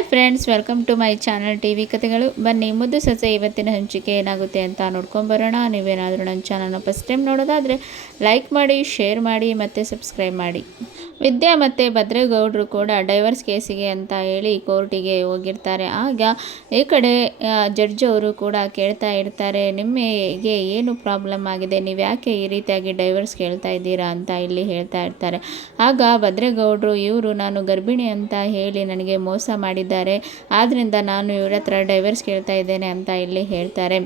Hi friends, welcome to my channel TV ಕಥೆಗಳು. ಬನ್ನಿ ಮುದ್ದು ಸೊಸೆ ಇವತ್ತಿನ ಹಂಚಿಕೆ ಏನಾಗುತ್ತೆ ಅಂತ ನೋಡ್ಕೊಂಬರೋಣ. ನೀವೇನಾದರೂ ನನ್ನ ಚಾನಲ್ನ ಫಸ್ಟ್ ಟೈಮ್ ನೋಡೋದಾದರೆ ಲೈಕ್ ಮಾಡಿ, ಶೇರ್ ಮಾಡಿ ಮತ್ತು ಸಬ್ಸ್ಕ್ರೈಬ್ ಮಾಡಿ. ವಿದ್ಯಾ ಮತ್ತು ಭದ್ರೇಗೌಡರು ಕೂಡ ಡೈವರ್ಸ್ ಕೇಸಿಗೆ ಅಂತ ಹೇಳಿ ಕೋರ್ಟಿಗೆ ಹೋಗಿರ್ತಾರೆ. ಆಗ ಈ ಕಡೆ ಜಡ್ಜ್ ಅವರು ಕೂಡ ಕೇಳ್ತಾ ಇರ್ತಾರೆ, ನಿಮಗೆ ಏನು ಪ್ರಾಬ್ಲಮ್ ಆಗಿದೆ, ನೀವು ಯಾಕೆ ಈ ರೀತಿಯಾಗಿ ಡೈವರ್ಸ್ ಕೇಳ್ತಾ ಇದ್ದೀರಾ ಅಂತ ಇಲ್ಲಿ ಹೇಳ್ತಾ ಇರ್ತಾರೆ. ಆಗ ಭದ್ರೇಗೌಡರು, ಇವರು ನಾನು ಗರ್ಭಿಣಿ ಅಂತ ಹೇಳಿ ನನಗೆ ಮೋಸ ಮಾಡಿದ್ದಾರೆ, ಆದ್ದರಿಂದ ನಾನು ಇವ್ರ ಹತ್ರ ಡೈವರ್ಸ್ ಕೇಳ್ತಾ ಇದ್ದೇನೆ ಅಂತ ಇಲ್ಲಿ ಹೇಳ್ತಾರೆ.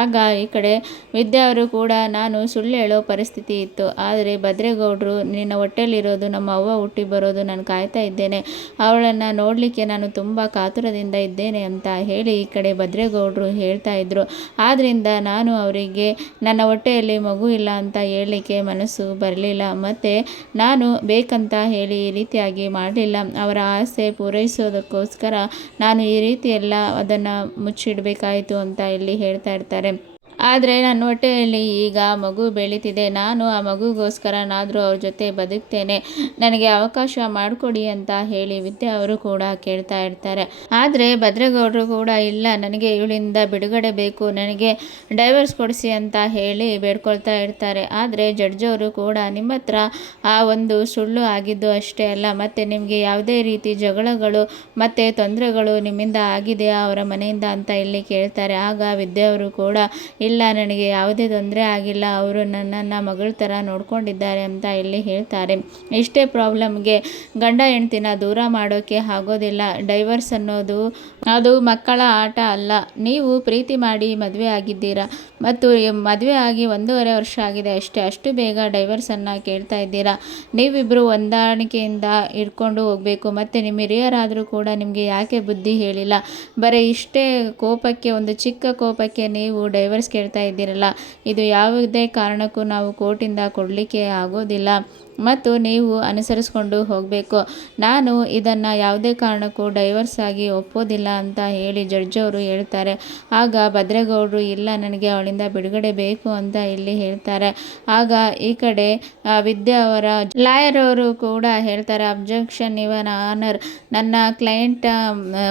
ಆಗ ಈ ಕಡೆ ವಿದ್ಯಾ ಅವರು ಕೂಡ ನಾನು ಸುಳ್ಳು ಹೇಳೋ ಪರಿಸ್ಥಿತಿ ಇತ್ತು, ಆದರೆ ಭದ್ರೇಗೌಡರು ನಿನ್ನ ಹೊಟ್ಟೆಲಿರೋದು ನಮ್ಮ ಅವ್ವ ಹುಟ್ಟಿ ಬರೋದು ನಾನು ಕಾಯ್ತಾ ಇದ್ದೇನೆ, ಅವಳನ್ನು ನೋಡಲಿಕ್ಕೆ ನಾನು ತುಂಬ ಕಾತುರದಿಂದ ಇದ್ದೇನೆ ಅಂತ ಹೇಳಿ ಈ ಕಡೆ ಭದ್ರೇಗೌಡರು ಹೇಳ್ತಾ ಇದ್ರು. ಆದ್ದರಿಂದ ನಾನು ಅವರಿಗೆ ನನ್ನ ಹೊಟ್ಟೆಯಲ್ಲಿ ಮಗು ಇಲ್ಲ ಅಂತ ಹೇಳಲಿಕ್ಕೆ ಮನಸ್ಸು ಬರಲಿಲ್ಲ, ಮತ್ತು ನಾನು ಬೇಕಂತ ಹೇಳಿ ಈ ರೀತಿಯಾಗಿ ಮಾಡಲಿಲ್ಲ. ಅವರ ಆಸೆ ಪೂರೈಸೋದಕ್ಕೋಸ್ಕರ ನಾನು ಈ ರೀತಿ ಎಲ್ಲ ಅದನ್ನು ಮುಚ್ಚಿಡಬೇಕಾಯಿತು ಅಂತ ಇಲ್ಲಿ ಹೇಳ್ತಾ ಇರ್ತಾರೆ. ಆದರೆ ನನ್ನ ಹೊಟ್ಟೆಯಲ್ಲಿ ಈಗ ಮಗು ಬೆಳೀತಿದೆ, ನಾನು ಆ ಮಗುಗೋಸ್ಕರನಾದರೂ ಅವ್ರ ಜೊತೆ ಬದುಕ್ತೇನೆ, ನನಗೆ ಅವಕಾಶ ಮಾಡಿಕೊಡಿ ಅಂತ ಹೇಳಿ ವಿದ್ಯಾ ಅವರು ಕೂಡ ಕೇಳ್ತಾ ಇರ್ತಾರೆ. ಆದರೆ ಭದ್ರೇಗೌಡರು ಕೂಡ ಇಲ್ಲ, ನನಗೆ ಇವಳಿಂದ ಬಿಡುಗಡೆ ಬೇಕು, ನನಗೆ ಡೈವರ್ಸ್ ಕೊಡಿಸಿ ಅಂತ ಹೇಳಿ ಬೇಡ್ಕೊಳ್ತಾ ಇರ್ತಾರೆ. ಆದರೆ ಜಡ್ಜ್ ಅವರು ಕೂಡ ನಿಮ್ಮ ಹತ್ರ ಆ ಒಂದು ಸುಳ್ಳು ಆಗಿದ್ದು ಅಷ್ಟೇ ಅಲ್ಲ, ಮತ್ತು ನಿಮಗೆ ಯಾವುದೇ ರೀತಿ ಜಗಳಗಳು ಮತ್ತು ತೊಂದರೆಗಳು ನಿಮ್ಮಿಂದ ಆಗಿದೆಯಾ ಅವರ ಮನೆಯಿಂದ ಅಂತ ಇಲ್ಲಿ ಕೇಳ್ತಾರೆ. ಆಗ ವಿದ್ಯಾ ಅವರು ಕೂಡ ಇಲ್ಲ, ನನಗೆ ಯಾವುದೇ ತೊಂದರೆ ಆಗಿಲ್ಲ, ಅವರು ನನ್ನನ್ನು ಮಗಳ ಥರ ನೋಡ್ಕೊಂಡಿದ್ದಾರೆ ಅಂತ ಇಲ್ಲಿ ಹೇಳ್ತಾರೆ. ಇಷ್ಟೇ ಪ್ರಾಬ್ಲಮ್ಗೆ ಗಂಡ ಹೆಂಡ್ತಿನ ದೂರ ಮಾಡೋಕ್ಕೆ ಆಗೋದಿಲ್ಲ. ಡೈವರ್ಸ್ ಅನ್ನೋದು ಅದು ಮಕ್ಕಳ ಆಟ ಅಲ್ಲ. ನೀವು ಪ್ರೀತಿ ಮಾಡಿ ಮದುವೆ ಆಗಿದ್ದೀರಾ ಮತ್ತು ಮದುವೆ ಆಗಿ 1.5 ವರ್ಷ ಆಗಿದೆ ಅಷ್ಟೇ, ಅಷ್ಟು ಬೇಗ ಡೈವರ್ಸನ್ನು ಕೇಳ್ತಾ ಇದ್ದೀರಾ. ನೀವಿಬ್ಬರು ಹೊಂದಾಣಿಕೆಯಿಂದ ಇಟ್ಕೊಂಡು ಹೋಗಬೇಕು, ಮತ್ತು ನಿಮ್ಮ ಹಿರಿಯರಾದರೂ ಕೂಡ ನಿಮಗೆ ಯಾಕೆ ಬುದ್ಧಿ ಹೇಳಿಲ್ಲ, ಬರೀ ಇಷ್ಟೇ ಕೋಪಕ್ಕೆ, ಒಂದು ಚಿಕ್ಕ ಕೋಪಕ್ಕೆ ನೀವು ಡೈವರ್ಸ್ ಕೇಳ್ತಾ ಇದ್ದೀರಲ್ಲ, ಇದು ಯಾವುದೇ ಕಾರಣಕ್ಕೂ ನಾವು ಕೋರ್ಟಿಂದ ಕೊಡಲಿಕ್ಕೆ ಆಗೋದಿಲ್ಲ ಮತ್ತು ನೀವು ಅನುಸರಿಸ್ಕೊಂಡು ಹೋಗಬೇಕು. ನಾನು ಇದನ್ನು ಯಾವುದೇ ಕಾರಣಕ್ಕೂ ಡೈವರ್ಸ್ ಆಗಿ ಒಪ್ಪೋದಿಲ್ಲ ಅಂತ ಹೇಳಿ ಜಡ್ಜ್ ಅವರು ಹೇಳ್ತಾರೆ. ಆಗ ಭದ್ರೇಗೌಡರು ಇಲ್ಲ, ನನಗೆ ಅವಳಿಂದ ಬಿಡುಗಡೆ ಬೇಕು ಅಂತ ಇಲ್ಲಿ ಹೇಳ್ತಾರೆ. ಆಗ ಈ ಕಡೆ ವಿದ್ಯಾ ಅವರ ಲಾಯರ್ ಅವರು ಕೂಡ ಹೇಳ್ತಾರೆ, ಅಬ್ಜೆಕ್ಷನ್ ಯುವರ್ ಆನರ್, ನನ್ನ ಕ್ಲೈಂಟ್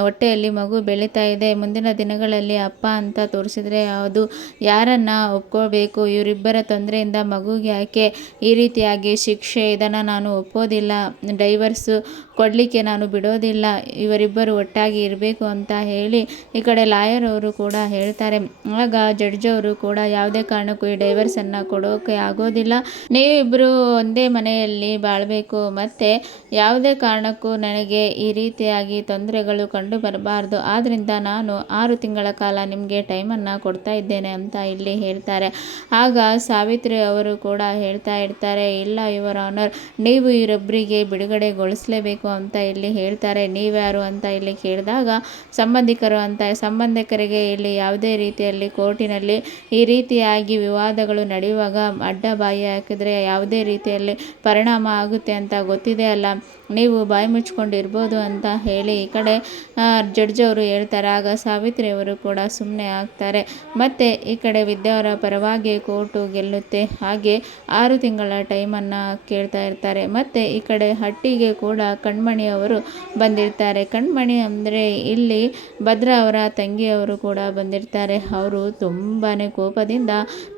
ಹೊಟ್ಟೆಯಲ್ಲಿ ಮಗು ಬೆಳೀತಾ ಇದೆ, ಮುಂದಿನ ದಿನಗಳಲ್ಲಿ ಅಪ್ಪ ಅಂತ ತೋರಿಸಿದ್ರೆ ಅದು ಯಾರನ್ನು ಒಪ್ಕೋಬೇಕು, ಇವರಿಬ್ಬರ ತೊಂದರೆಯಿಂದ ಮಗುಗೆ ಯಾಕೆ ಈ ರೀತಿಯಾಗಿ ಶಿಕ್ಷೆ, ಇದನ್ನು ನಾನು ಒಪ್ಪೋದಿಲ್ಲ, ಡೈವರ್ಸು ಕೊಡಲಿಕ್ಕೆ ನಾನು ಬಿಡೋದಿಲ್ಲ, ಇವರಿಬ್ಬರು ಒಟ್ಟಾಗಿ ಇರಬೇಕು ಅಂತ ಹೇಳಿ ಈ ಕಡೆ ಲಾಯರ್ ಅವರು ಕೂಡ ಹೇಳ್ತಾರೆ. ಆಗ ಜಡ್ಜ್ ಅವರು ಕೂಡ ಯಾವುದೇ ಕಾರಣಕ್ಕೂ ಈ ಡೈವರ್ಸನ್ನು ಕೊಡೋಕೆ ಆಗೋದಿಲ್ಲ, ನೀವಿಬ್ಬರು ಒಂದೇ ಮನೆಯಲ್ಲಿ ಬಾಳಬೇಕು, ಮತ್ತು ಯಾವುದೇ ಕಾರಣಕ್ಕೂ ನನಗೆ ಈ ರೀತಿಯಾಗಿ ತೊಂದರೆಗಳು ಕಂಡು ಬರಬಾರ್ದು, ಆದ್ದರಿಂದ ನಾನು 6 ತಿಂಗಳ ಕಾಲ ನಿಮಗೆ ಟೈಮನ್ನು ಕೊಡ್ತಾ ಇದ್ದೇನೆ ಅಂತ ಇಲ್ಲಿ ಹೇಳ್ತಾರೆ. ಆಗ ಸಾವಿತ್ರಿ ಅವರು ಕೂಡ ಹೇಳ್ತಾ ಇರ್ತಾರೆ, ಇಲ್ಲ ಯುವರ್ ಆನರ್, ನೀವು ಇವರೊಬ್ಬರಿಗೆ ಬಿಡುಗಡೆಗೊಳಿಸಲೇಬೇಕು ಅಂತ ಇಲ್ಲಿ ಹೇಳ್ತಾರೆ. ನೀವ್ಯಾರು ಅಂತ ಇಲ್ಲಿ ಕೇಳಿದಾಗ ಸಂಬಂಧಿಕರಿಗೆ ಇಲ್ಲಿ ಯಾವುದೇ ರೀತಿಯಲ್ಲಿ ಕೋರ್ಟಿನಲ್ಲಿ ಈ ರೀತಿಯಾಗಿ ವಿವಾದಗಳು ನಡೆಯುವಾಗ ಅಡ್ಡ ಬಾಯಿ ಹಾಕಿದರೆ ಯಾವುದೇ ರೀತಿಯಲ್ಲಿ ಪರಿಣಾಮ ಆಗುತ್ತೆ ಅಂತ ಗೊತ್ತಿದೆ ಅಲ್ಲ, ನೀವು ಬಾಯಿ ಮುಚ್ಕೊಂಡಿರ್ಬೋದು ಅಂತ ಹೇಳಿ ಈ ಕಡೆ ಜಡ್ಜ್ ಅವರು ಹೇಳ್ತಾರೆ. ಆಗ ಸಾವಿತ್ರಿ ಅವರು ಕೂಡ ಸುಮ್ಮನೆ ಆಗ್ತಾರೆ, ಮತ್ತು ಈ ಕಡೆ ವಿದ್ಯಾ ಅವರ ಪರವಾಗಿ ಕೋರ್ಟು ಗೆಲ್ಲುತ್ತೆ. ಹಾಗೆ 6 ತಿಂಗಳ ಟೈಮನ್ನು ಕೇಳ್ತಾ ಇರ್ತಾರೆ. ಮತ್ತು ಈ ಕಡೆ ಹಟ್ಟಿಗೆ ಕೂಡ ಕಣ್ಮಣಿ ಅವರು ಬಂದಿರ್ತಾರೆ. ಕಣ್ಮಣಿ ಅಂದರೆ ಇಲ್ಲಿ ಭದ್ರಾ ಅವರ ತಂಗಿಯವರು ಕೂಡ ಬಂದಿರ್ತಾರೆ. ಅವರು ತುಂಬಾ ಕೋಪದಿಂದ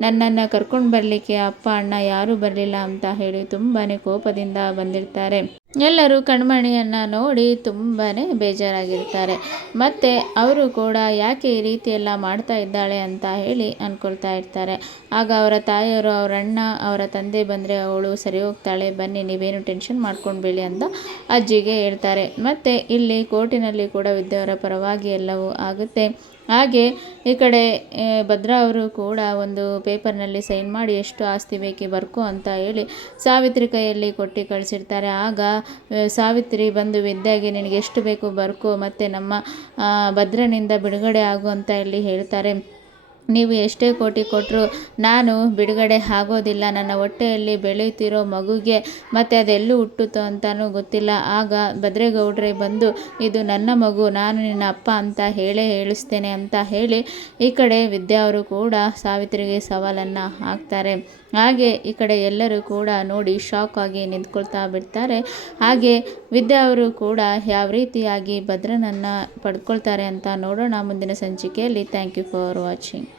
ನನ್ನನ್ನು ಕರ್ಕೊಂಡು ಬರಲಿಕ್ಕೆ ಅಪ್ಪ ಅಣ್ಣ ಯಾರೂ ಬರಲಿಲ್ಲ ಅಂತ ಹೇಳಿ ತುಂಬಾ ಕೋಪದಿಂದ ಬಂದಿರ್ತಾರೆ. ಎಲ್ಲರೂ ಕಣ್ಮಣಿಯನ್ನು ನೋಡಿ ತುಂಬಾ ಬೇಜಾರಾಗಿರ್ತಾರೆ, ಮತ್ತು ಅವರು ಕೂಡ ಯಾಕೆ ಈ ರೀತಿ ಎಲ್ಲ ಮಾಡ್ತಾ ಇದ್ದಾಳೆ ಅಂತ ಹೇಳಿ ಅಂದ್ಕೊಳ್ತಾ ಇರ್ತಾರೆ. ಆಗ ಅವರ ತಾಯಿಯವರು, ಅವರ ಅಣ್ಣ, ಅವರ ತಂದೆ ಬಂದರೆ ಅವಳು ಸರಿ ಹೋಗ್ತಾಳೆ, ಬನ್ನಿ ನೀವೇನು ಟೆನ್ಷನ್ ಮಾಡ್ಕೊಂಡ್ಬೇಡಿ ಅಂತ ಅಜ್ಜಿಗೆ ಹೇಳ್ತಾರೆ. ಮತ್ತು ಇಲ್ಲಿ ಕೋರ್ಟಿನಲ್ಲಿ ಕೂಡ ವಿದ್ಯಾವರ ಪರವಾಗಿ ಎಲ್ಲವೂ ಆಗುತ್ತೆ. ಹಾಗೆ ಈ ಕಡೆ ಭದ್ರಾ ಅವರು ಕೂಡ ಒಂದು ಪೇಪರ್ನಲ್ಲಿ ಸೈನ್ ಮಾಡಿ ಎಷ್ಟು ಆಸ್ತಿ ಬೇಕಿ ಬರ್ಕೋ ಅಂತ ಹೇಳಿ ಸಾವಿತ್ರಿ ಕೈಯಲ್ಲಿ ಕೊಟ್ಟು ಕಳಿಸಿರ್ತಾರೆ. ಆಗ ಸಾವಿತ್ರಿ ಬಂದು ವಿದ್ಯಾಗೆ ನಿನಗೆ ಎಷ್ಟು ಬೇಕು ಬರ್ಕೋ, ಮತ್ತು ನಮ್ಮ ಭದ್ರನಿಂದ ಬಿಡುಗಡೆ ಆಗು ಅಂತ ಇಲ್ಲಿ ಹೇಳ್ತಾರೆ. ನೀವು ಎಷ್ಟೇ ಕೋಟಿ ಕೊಟ್ಟರು ನಾನು ಬಿಡುಗಡೆ ಆಗೋದಿಲ್ಲ. ನನ್ನ ಹೊಟ್ಟೆಯಲ್ಲಿ ಬೆಳೆಯುತ್ತಿರೋ ಮಗುಗೆ ಮತ್ತು ಅದೆಲ್ಲೂ ಹುಟ್ಟುತ್ತೋ ಅಂತಲೂ ಗೊತ್ತಿಲ್ಲ. ಆಗ ಭದ್ರೇಗೌಡರೇ ಬಂದು, ಇದು ನನ್ನ ಮಗು, ನಾನು ನಿನ್ನ ಅಪ್ಪ ಅಂತ ಹೇಳಿಸ್ತೇನೆ ಅಂತ ಹೇಳಿ ಈ ಕಡೆ ವಿದ್ಯಾ ಅವರು ಕೂಡ ಸಾವಿತ್ರಿಗೆ ಸವಾಲನ್ನು ಹಾಕ್ತಾರೆ. ಹಾಗೆ ಈ ಕಡೆ ಎಲ್ಲರೂ ಕೂಡ ನೋಡಿ ಶಾಕ್ ಆಗಿ ನಿಂತ್ಕೊಳ್ತಾ ಬಿಡ್ತಾರೆ. ಹಾಗೆ ವಿದ್ಯಾ ಅವರು ಕೂಡ ಯಾವ ರೀತಿಯಾಗಿ ಭದ್ರನನ್ನು ಪಡ್ಕೊಳ್ತಾರೆ ಅಂತ ನೋಡೋಣ ಮುಂದಿನ ಸಂಚಿಕೆಯಲ್ಲಿ. Thank you for watching.